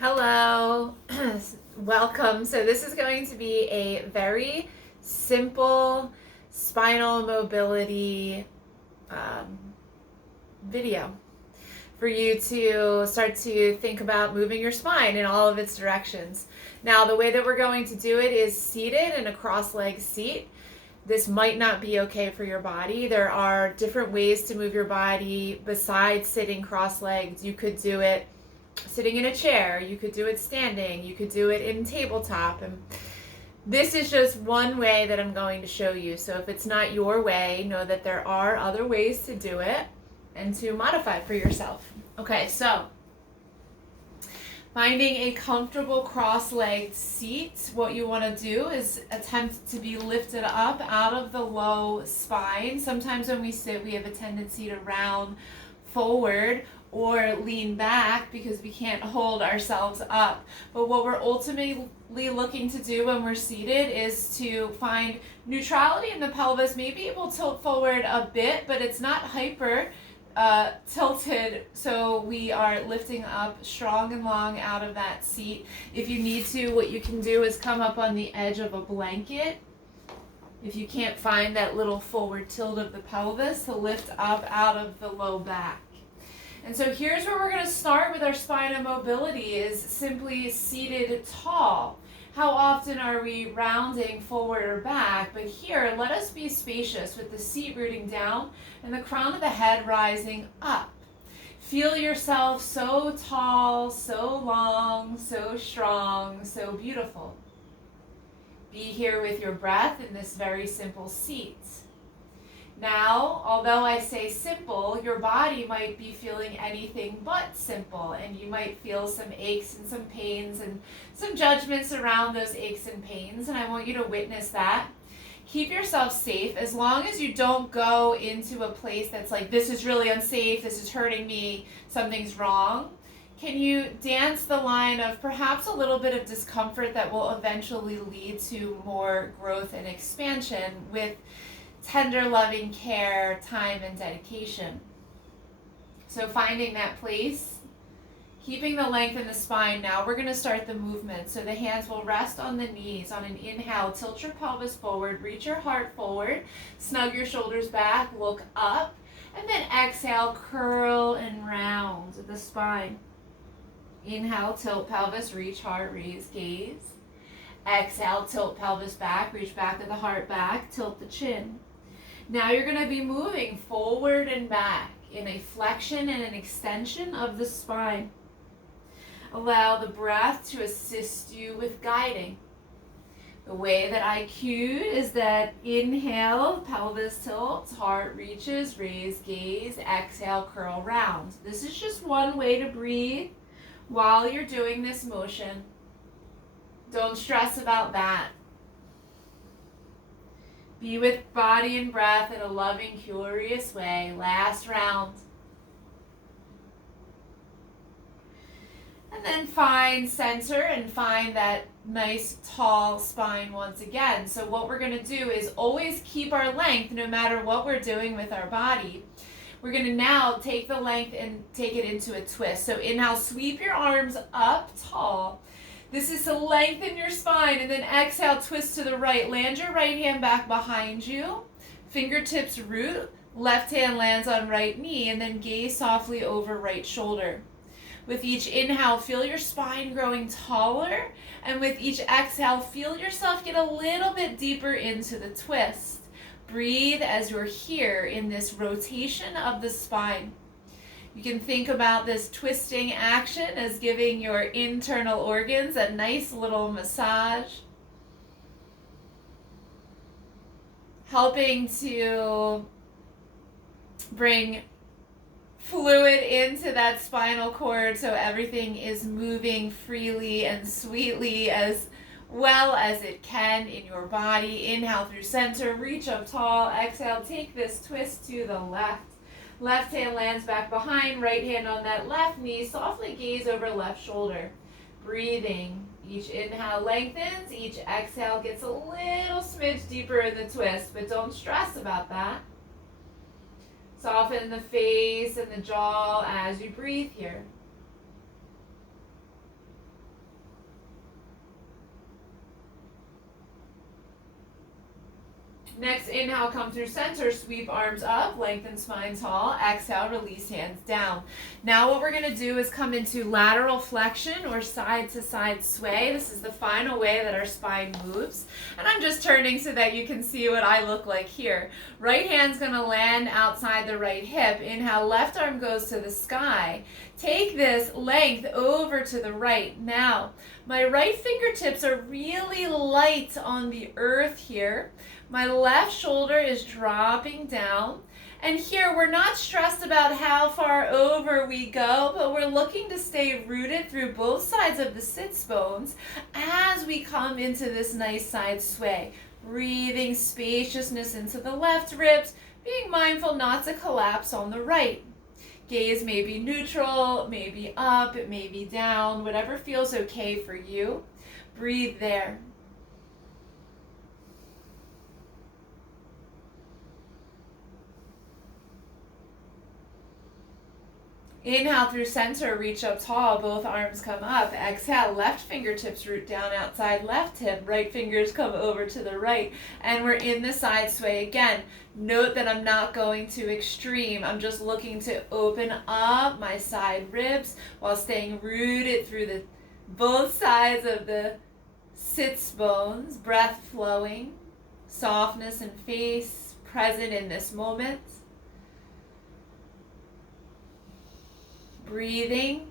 Hello, welcome. So this is going to be a very simple spinal mobility um, video for you to start to think about moving your spine in all of its directions. Now, the way that we're going to do it is seated in a cross-legged seat. This might not be okay for your body. There are different ways to move your body besides sitting cross-legged. You could do it sitting in a chair, you could do it standing, you could do it in tabletop, and this is just one way that I'm going to show you. So if it's not your way, know that there are other ways to do it and to modify for yourself. Okay, so finding a comfortable cross-legged seat, what you want to do is attempt to be lifted up out of the low spine. Sometimes when we sit, we have a tendency to round forward or lean back because we can't hold ourselves up. But what we're ultimately looking to do when we're seated is to find neutrality in the pelvis, maybe it will tilt forward a bit, but it's not hyper tilted, so we are lifting up strong and long out of that seat. If you need to, what you can do is come up on the edge of a blanket if you can't find that little forward tilt of the pelvis to lift up out of the low back. And so here's where we're going to start with our spinal mobility, is simply seated tall. How often are we rounding forward or back? But here, let us be spacious with the seat rooting down and the crown of the head rising up. Feel yourself so tall, so long, so strong, so beautiful. Be here with your breath in this very simple seat. Now, although I say simple, your body might be feeling anything but simple, and you might feel some aches and some pains and some judgments around those aches and pains, and I want you to witness that. Keep yourself safe as long as you don't go into a place that's like, this is really unsafe, this is hurting me, something's wrong. Can you dance the line of perhaps a little bit of discomfort that will eventually lead to more growth and expansion with tender, loving care, time, and dedication. So finding that place, keeping the length in the spine. Now we're going to start the movement. So the hands will rest on the knees. On an inhale, tilt your pelvis forward, reach your heart forward, snug your shoulders back, look up, and then exhale, curl and round the spine. Inhale, tilt pelvis, reach heart, raise gaze. Exhale, tilt pelvis back, reach back of the heart back, tilt the chin. Now you're going to be moving forward and back in a flexion and an extension of the spine. Allow the breath to assist you with guiding. The way that I cued is that inhale, pelvis tilts, heart reaches, raise gaze, exhale, curl round. This is just one way to breathe while you're doing this motion. Don't stress about that. Be with body and breath in a loving, curious way. Last round. And then find center and find that nice, tall spine once again. So what we're going to do is always keep our length no matter what we're doing with our body. We're going to now take the length and take it into a twist. So inhale, sweep your arms up tall. This is to lengthen your spine, and then exhale, twist to the right. Land your right hand back behind you. Fingertips root. Left hand lands on right knee, and then gaze softly over right shoulder. With each inhale, feel your spine growing taller, and with each exhale, feel yourself get a little bit deeper into the twist. Breathe as you're here in this rotation of the spine. You can think about this twisting action as giving your internal organs a nice little massage, helping to bring fluid into that spinal cord so everything is moving freely and sweetly as well as it can in your body. Inhale through center, reach up tall. Exhale, take this twist to the left. Left hand lands back behind, right hand on that left knee. Softly gaze over left shoulder. Breathing. Each inhale lengthens, each exhale gets a little smidge deeper in the twist, but don't stress about that. Soften the face and the jaw as you breathe here. Next, inhale, come through center, sweep arms up, lengthen spine tall. Exhale, release hands down. Now what we're going to do is come into lateral flexion or side to side sway. This is the final way that our spine moves. And I'm just turning so that you can see what I look like here. Right hand's going to land outside the right hip. Inhale, left arm goes to the sky. Take this length over to the right. Now, my right fingertips are really light on the earth here. My left shoulder is dropping down. And here we're not stressed about how far over we go, but we're looking to stay rooted through both sides of the sits bones as we come into this nice side sway. Breathing spaciousness into the left ribs, being mindful not to collapse on the right. Gaze may be neutral, it may be up, it may be down, whatever feels okay for you. Breathe there. Inhale through center, reach up tall, both arms come up. Exhale, left fingertips root down outside left hip, right fingers come over to the right. And we're in the side sway again. Note that I'm not going to extreme. I'm just looking to open up my side ribs while staying rooted through the both sides of the sits bones. Breath flowing, softness in face, present in this moment. Breathing.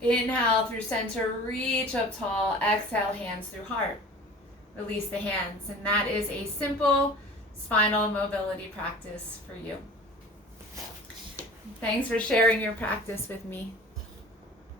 Inhale through center, reach up tall. Exhale, hands through heart. Release the hands. And that is a simple spinal mobility practice for you. Thanks for sharing your practice with me.